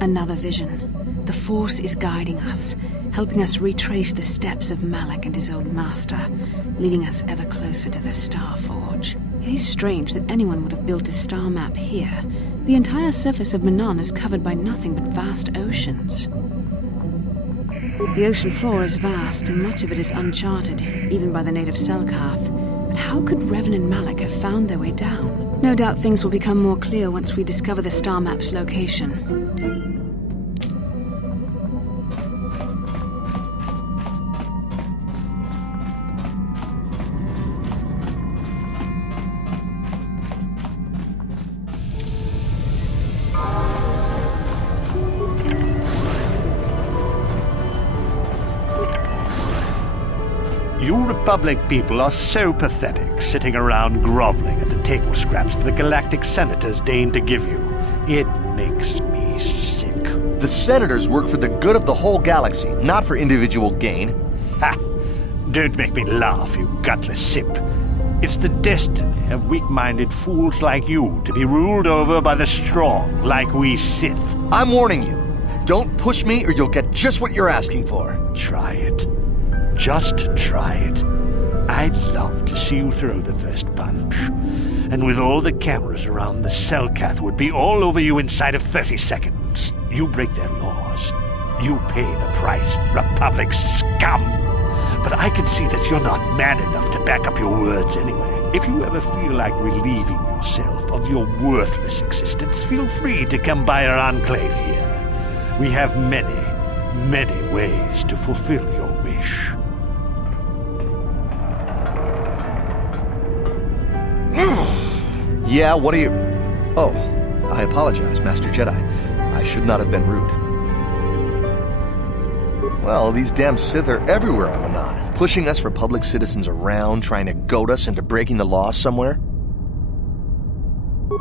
Another vision. The Force is guiding us, helping us retrace the steps of Malak and his old master, leading us ever closer to the Star Forge. It is strange that anyone would have built a star map here. The entire surface of Manaan is covered by nothing but vast oceans. The ocean floor is vast, and much of it is uncharted, even by the native Selkath. But how could Revan and Malak have found their way down? No doubt things will become more clear once we discover the star map's location. You Republic people are so pathetic, sitting around groveling at the table scraps the galactic senators deign to give you. It makes me sick. The senators work for the good of the whole galaxy, not for individual gain. Ha! Don't make me laugh, you gutless simp. It's the destiny of weak-minded fools like you to be ruled over by the strong, like we Sith. I'm warning you. Don't push me or you'll get just what you're asking for. Try it. Just try it. I'd love to see you throw the first punch. And with all the cameras around, the Selkath would be all over you inside of 30 seconds. You break their laws. You pay the price, Republic scum. But I can see that you're not man enough to back up your words anyway. If you ever feel like relieving yourself of your worthless existence, feel free to come by our enclave here. We have many, many ways to fulfill your wish. Yeah, what are you... Oh, I apologize, Master Jedi. I should not have been rude. Well, these damn Sith are everywhere on Manaan, pushing us Republic citizens around, trying to goad us into breaking the law somewhere.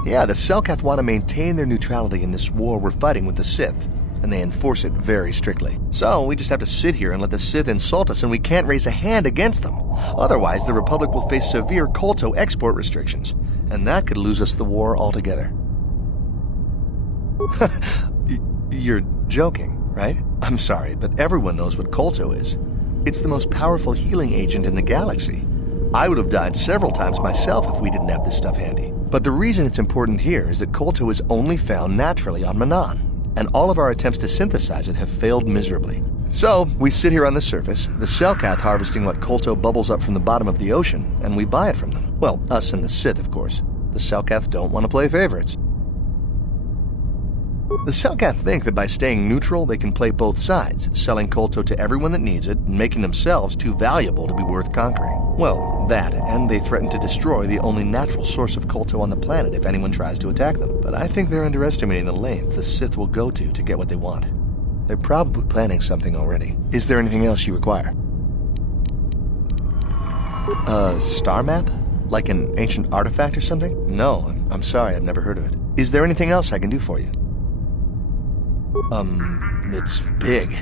Yeah, the Selkath want to maintain their neutrality in this war we're fighting with the Sith, and they enforce it very strictly. So we just have to sit here and let the Sith insult us, and we can't raise a hand against them. Otherwise, the Republic will face severe KOTOR export restrictions, and that could lose us the war altogether. You're joking, right? I'm sorry, but everyone knows what KOTOR is. It's the most powerful healing agent in the galaxy. I would have died several times myself if we didn't have this stuff handy. But the reason it's important here is that KOTOR is only found naturally on Manaan, and all of our attempts to synthesize it have failed miserably. So, we sit here on the surface, the Selkath harvesting what KOTOR bubbles up from the bottom of the ocean, and we buy it from them. Well, us and the Sith, of course. The Selkath don't want to play favorites. The Selkath think that by staying neutral, they can play both sides, selling KOTOR to everyone that needs it, and making themselves too valuable to be worth conquering. Well, that, and they threaten to destroy the only natural source of KOTOR on the planet if anyone tries to attack them. But I think they're underestimating the length the Sith will go to get what they want. They're probably planning something already. Is there anything else you require? A star map? Like an ancient artifact or something? No, I'm sorry, I've never heard of it. Is there anything else I can do for you? It's big.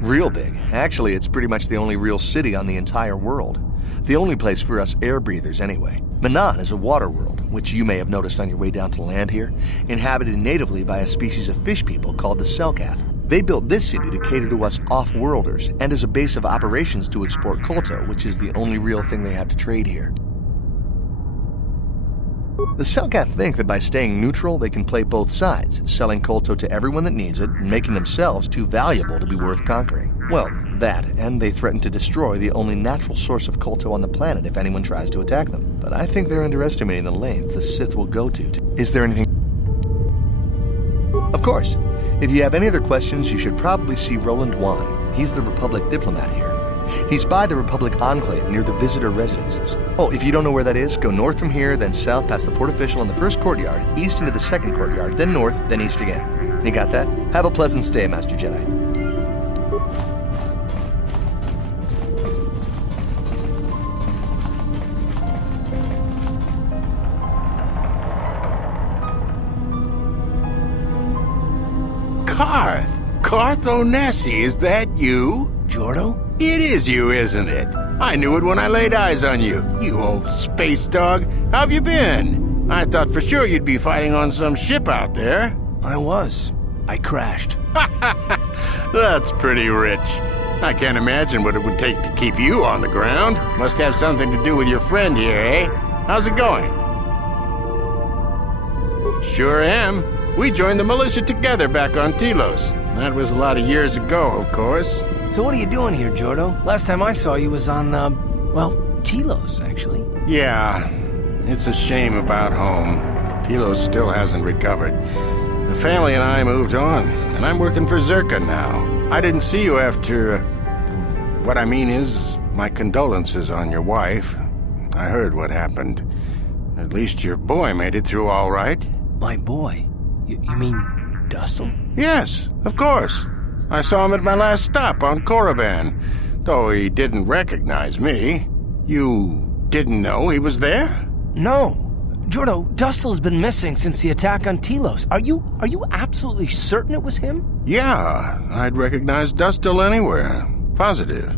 Real big. Actually, it's pretty much the only real city on the entire world. The only place for us air breathers anyway. Manaan is a water world, which you may have noticed on your way down to land here, inhabited natively by a species of fish people called the Selkath. They built this city to cater to us off-worlders, and as a base of operations to export KOTOR, which is the only real thing they have to trade here. The Selkath think that by staying neutral, they can play both sides, selling Kolto to everyone that needs it and making themselves too valuable to be worth conquering. Well, that, and they threaten to destroy the only natural source of Kolto on the planet if anyone tries to attack them. But I think they're underestimating the length the Sith will go to. Is there anything... Of course. If you have any other questions, you should probably see Roland Wan. He's the Republic diplomat here. He's by the Republic Enclave near the visitor residences. Oh, if you don't know where that is, go north from here, then south past the port official in the first courtyard, east into the second courtyard, then north, then east again. You got that? Have a pleasant stay, Master Jedi. Carth Onesi, is that you? Jordo? It is you, isn't it? I knew it when I laid eyes on you, you old space dog. How've you been? I thought for sure you'd be fighting on some ship out there. I was. I crashed. That's pretty rich. I can't imagine what it would take to keep you on the ground. Must have something to do with your friend here, eh? How's it going? Sure am. We joined the militia together back on Telos. That was a lot of years ago, of course. So what are you doing here, Jordo? Last time I saw you was on, Telos, actually. Yeah, it's a shame about home. Telos still hasn't recovered. The family and I moved on, and I'm working for Zerka now. I didn't see you after... what I mean is, my condolences on your wife. I heard what happened. At least your boy made it through all right. My boy? You mean Dustle? Yes, of course. I saw him at my last stop on Korriban, though he didn't recognize me. You didn't know he was there? No. Jordo, Dustle's been missing since the attack on Telos. Are you absolutely certain it was him? Yeah, I'd recognize Dustle anywhere. Positive.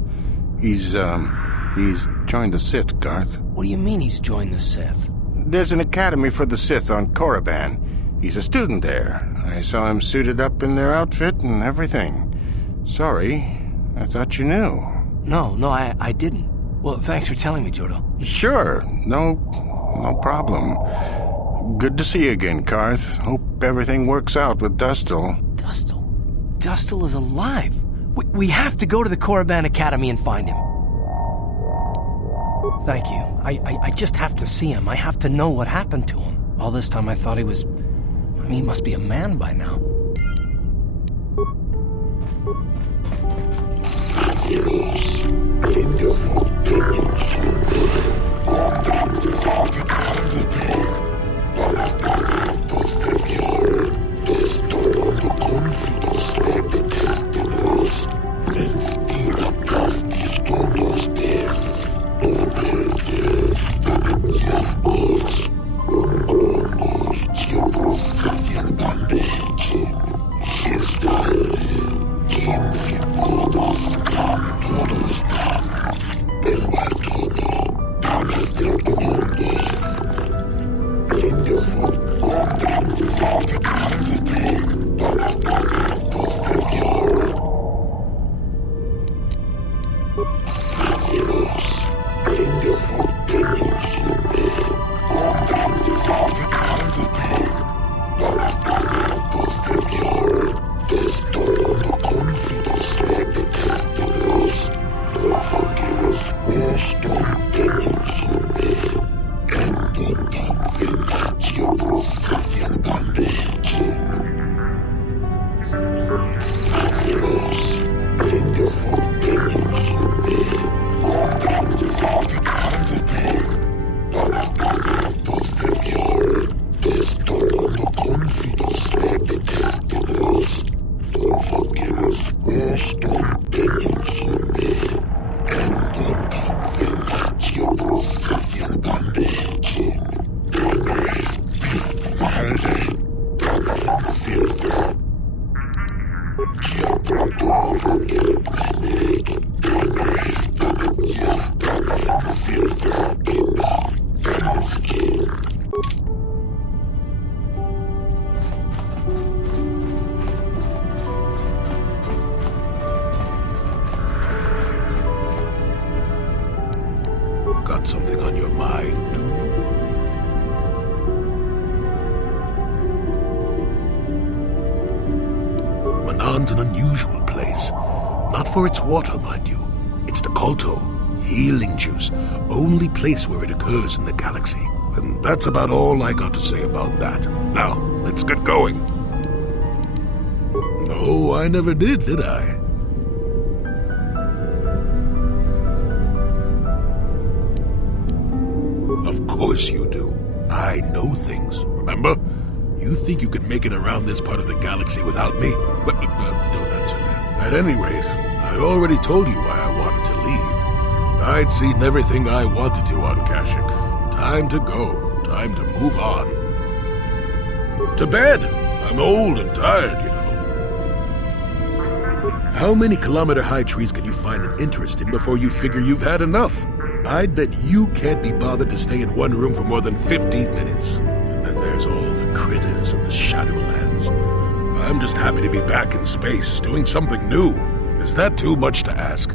He's joined the Sith, Garth. What do you mean he's joined the Sith? There's an academy for the Sith on Korriban. He's a student there. I saw him suited up in their outfit and everything. Sorry, I thought you knew. No, I didn't. Well, thanks for telling me, Jordo. Sure, no problem. Good to see you again, Carth. Hope everything works out with Dustle. Dustle? Dustle is alive. We have to go to the Korriban Academy and find him. Thank you. I just have to see him. I have to know what happened to him. All this time I thought he was... he must be a man by now. Manaan's an unusual place. Not for its water, mind you. It's the KOTOR, healing juice, only place where it occurs in the galaxy. And that's about all I got to say about that. Now, let's get going. No, I never did I? Of course you do. I know things, remember? You think you could make it around this part of the galaxy without me? But don't answer that. At any rate, I already told you why I wanted to leave. I'd seen everything I wanted to on Kashyyyk. Time to go. Time to move on. To bed! I'm old and tired, you know. How many kilometer-high trees can you find an interest in before you figure you've had enough? I'd bet you can't be bothered to stay in one room for more than 15 minutes. And then there's all the critters and the Shadowlands. I'm just happy to be back in space, doing something new. Is that too much to ask?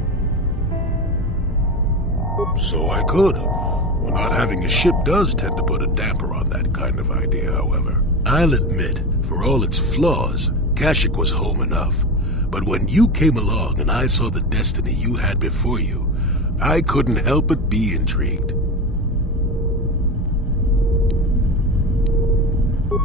So I could. Well, not having a ship does tend to put a damper on that kind of idea, however. I'll admit, for all its flaws, Kashyyyk was home enough. But when you came along and I saw the destiny you had before you, I couldn't help but be intrigued.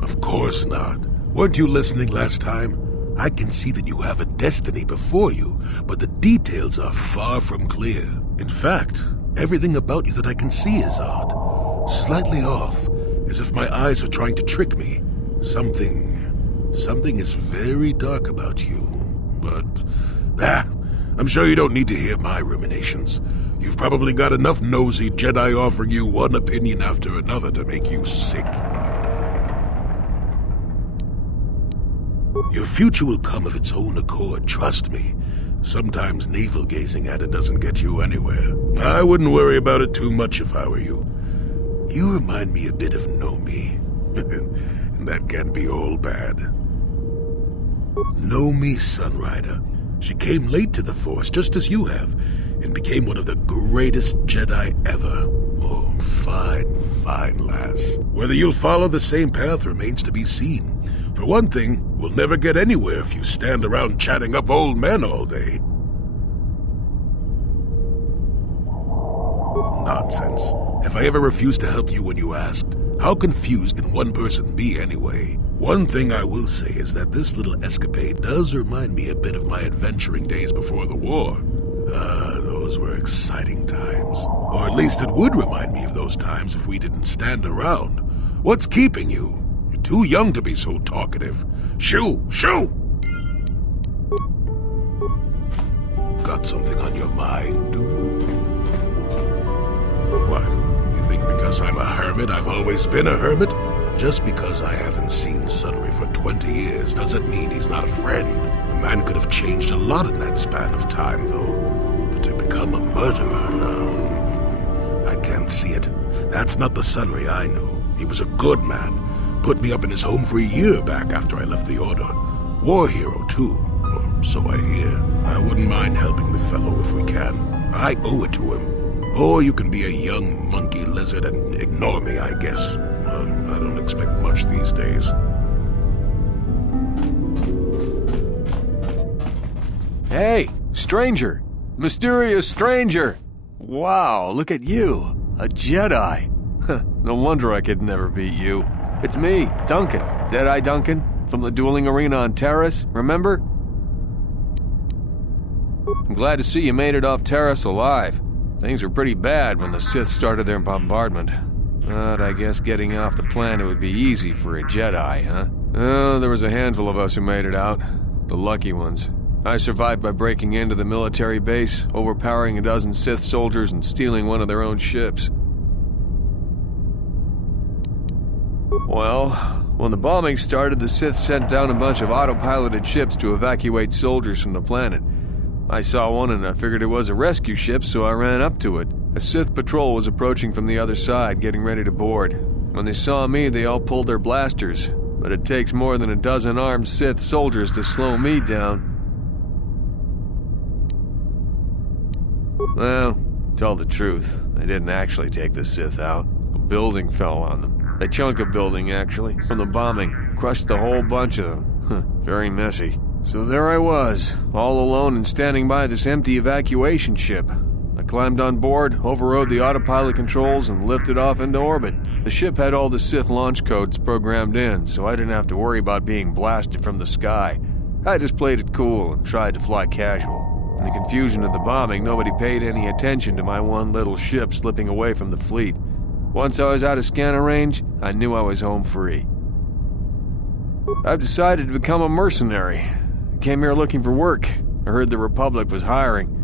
Of course not. Weren't you listening last time? I can see that you have a destiny before you, but the details are far from clear. In fact, everything about you that I can see is odd. Slightly off, as if my eyes are trying to trick me. Something is very dark about you. But, I'm sure you don't need to hear my ruminations. You've probably got enough nosy Jedi offering you one opinion after another to make you sick. Your future will come of its own accord, trust me. Sometimes navel-gazing at it doesn't get you anywhere. I wouldn't worry about it too much if I were you. You remind me a bit of Nomi. And that can't be all bad. Nomi Sunrider. She came late to the Force, just as you have, and became one of the greatest Jedi ever. Oh, fine lass. Whether you'll follow the same path remains to be seen. For one thing, we'll never get anywhere if you stand around chatting up old men all day. Nonsense. Have I ever refused to help you when you asked? How confused can one person be anyway? One thing I will say is that this little escapade does remind me a bit of my adventuring days before the war. Those were exciting times. Or at least it would remind me of those times if we didn't stand around. What's keeping you? You're too young to be so talkative. Shoo! Got something on your mind, dude? What? You think because I'm a hermit I've always been a hermit? Just because I haven't seen Sunry for 20 years doesn't mean he's not a friend. A man could have changed a lot in that span of time, though. But to become a murderer, I can't see it. That's not the Sunry I knew. He was a good man. Put me up in his home for a year back after I left the Order. War hero, too. Or so I hear. I wouldn't mind helping the fellow if we can. I owe it to him. Or you can be a young monkey lizard and ignore me, I guess. I don't expect much these days. Hey, stranger! Mysterious stranger! Wow, look at you. A Jedi. No wonder I could never beat you. It's me, Duncan. Deadeye Duncan, from the dueling arena on Terrace, remember? I'm glad to see you made it off Terrace alive. Things were pretty bad when the Sith started their bombardment. But I guess getting off the planet would be easy for a Jedi, huh? Oh, there was a handful of us who made it out. The lucky ones. I survived by breaking into the military base, overpowering a dozen Sith soldiers, and stealing one of their own ships. Well, when the bombing started, the Sith sent down a bunch of autopiloted ships to evacuate soldiers from the planet. I saw one and I figured it was a rescue ship, so I ran up to it. A Sith patrol was approaching from the other side, getting ready to board. When they saw me, they all pulled their blasters. But it takes more than a dozen armed Sith soldiers to slow me down. Well, to tell the truth, I didn't actually take the Sith out. A building fell on them. A chunk of building, actually, from the bombing. Crushed the whole bunch of them. Very messy. So there I was, all alone and standing by this empty evacuation ship. I climbed on board, overrode the autopilot controls, and lifted off into orbit. The ship had all the Sith launch codes programmed in, so I didn't have to worry about being blasted from the sky. I just played it cool and tried to fly casual. In the confusion of the bombing, nobody paid any attention to my one little ship slipping away from the fleet. Once I was out of scanner range, I knew I was home free. I've decided to become a mercenary. I came here looking for work. I heard the Republic was hiring.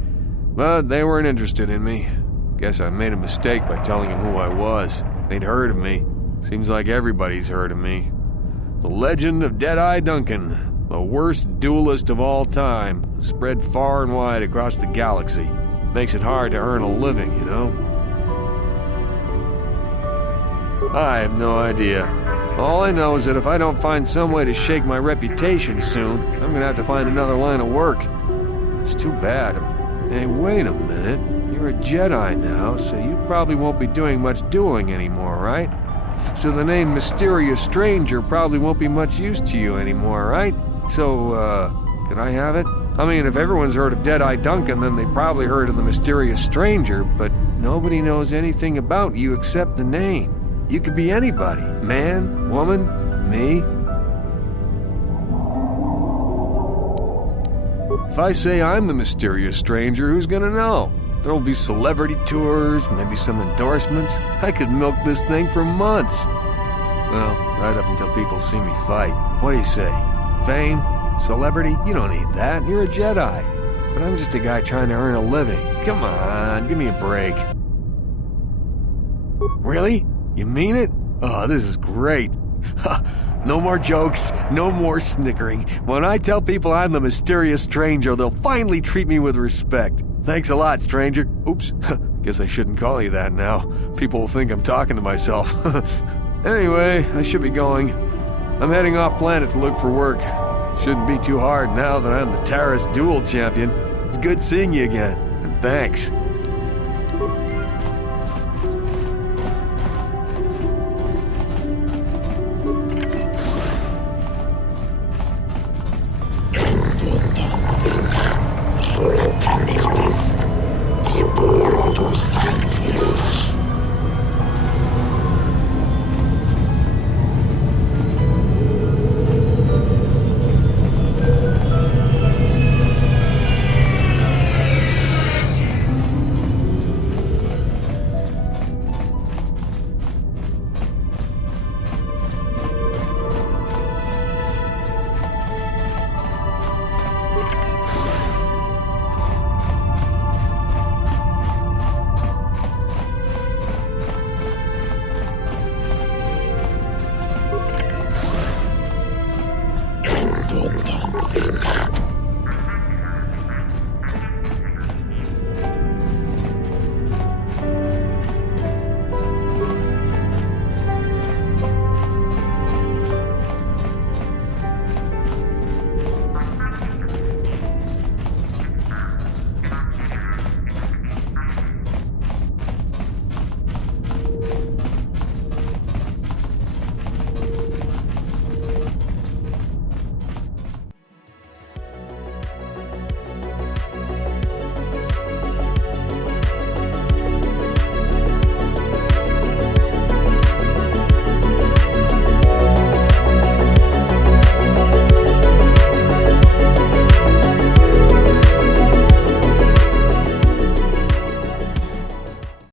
But they weren't interested in me. Guess I made a mistake by telling them who I was. They'd heard of me. Seems like everybody's heard of me. The legend of Deadeye Duncan, the worst duelist of all time, spread far and wide across the galaxy. Makes it hard to earn a living, you know? I have no idea. All I know is that if I don't find some way to shake my reputation soon, I'm gonna have to find another line of work. It's too bad. Hey, wait a minute. You're a Jedi now, so you probably won't be doing much dueling anymore, right? So the name Mysterious Stranger probably won't be much use to you anymore, right? So, can I have it? I mean, if everyone's heard of Deadeye Duncan, then they probably heard of the Mysterious Stranger, but nobody knows anything about you except the name. You could be anybody. Man, woman, me. If I say I'm the Mysterious Stranger, who's gonna know? There'll be celebrity tours, maybe some endorsements. I could milk this thing for months. Well, right up until people see me fight. What do you say? Fame? Celebrity? You don't need that. You're a Jedi. But I'm just a guy trying to earn a living. Come on, give me a break. Really? You mean it? Oh, this is great. No more jokes, no more snickering. When I tell people I'm the Mysterious Stranger, they'll finally treat me with respect. Thanks a lot, stranger. Oops, guess I shouldn't call you that now. People will think I'm talking to myself. Anyway, I should be going. I'm heading off planet to look for work. Shouldn't be too hard now that I'm the Taris Duel Champion. It's good seeing you again, and thanks.